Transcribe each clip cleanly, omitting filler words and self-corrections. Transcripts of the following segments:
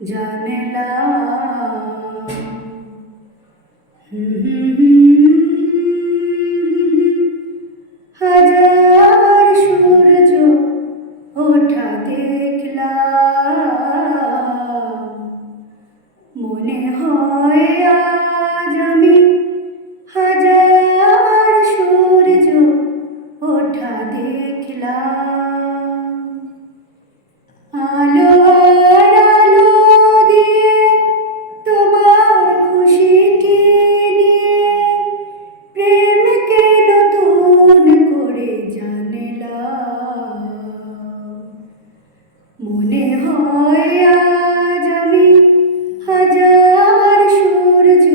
জানলাম হাজার সূর্য ওঠা দেখলাম, মনে হয় আজ আমি হাজার সূর্য ওঠা দেখলাম। আলো আর আলো দিয়ে তোমার খুশিটি নিয়ে প্রেমকে নতুন করে জানলাম, মনে হয় আজ আমি হাজার সূর্য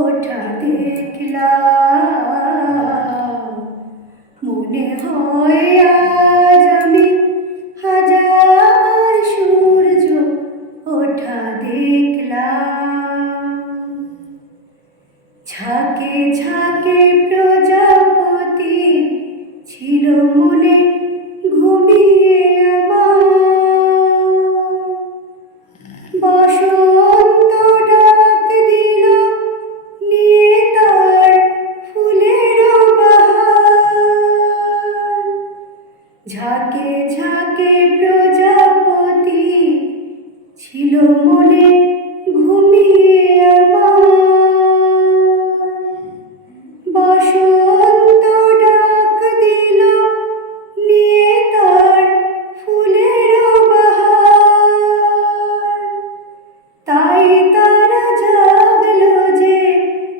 ওঠা দেখলাম, মনে হয় আজ আমি হাজার সূর্য ওঠা দেখলাম। ঝাঁকে ঝাঁকে প্রজাপতি ছিল মনে ঘুমিয়ে আমার, বসন্ত ডাক দিল নিয়ে তার ফুলের বাহার। ঝাঁকে ঝাঁকে প্রজাপতি ছিল মনে ঘুমিয়ে আমার, বসন্ত ডাক দিল নিয়ে তার ফুলের বাহার। তাই তারা জাগলো যে,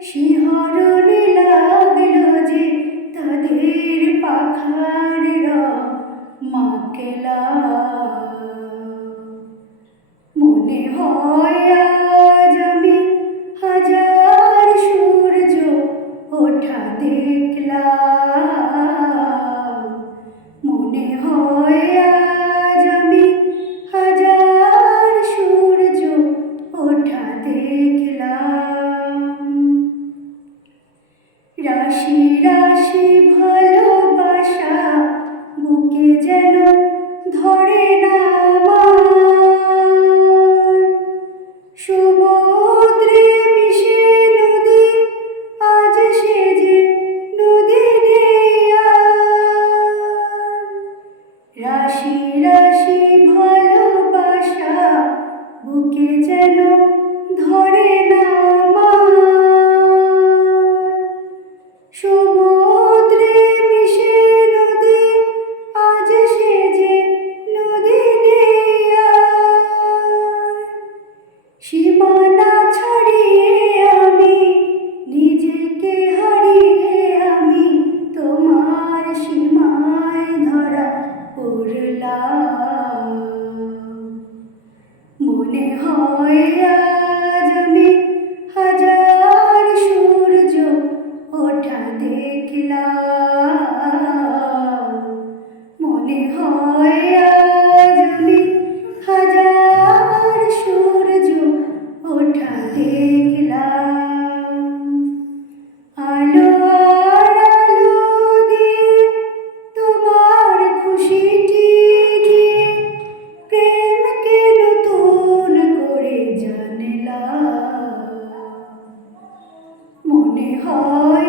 শিহরণে লাগলো যে, তাদের পাখার রং মাখলা। মনে হয় আজ আমি হাজার সূর্য ওঠা দেখলাম, মনে হয় আজ আমি হাজার সূর্য ওঠা দেখলাম। রাশি রাশি ভালোবাসা বুকে যেন ধরে না আমার, সমুদ্রে মিশে নদী আজ সেজে নদী নেই আর। রাশি রাশি ভালোবাসা বুকে যেন ধরে না আমার, সমুদ্রে মিশে নদী আজ সেজে নদী নেই আর। সীমানা ছাড়িয়ে আমি নিজেকে হারিয়ে আমি তোমার সীমায় ধরা পড়লাম, মনে হয় আজ আমি হাজার সূর্য ওঠা দেখলাম, মনে হয় আজ আমি হাজার সূর্য ওঠা দেখলাম। আলো আর আলো দিয়ে তোমার খুশিটি নিয়ে প্রেমকে নতুন করে জানলাম, মনে হয়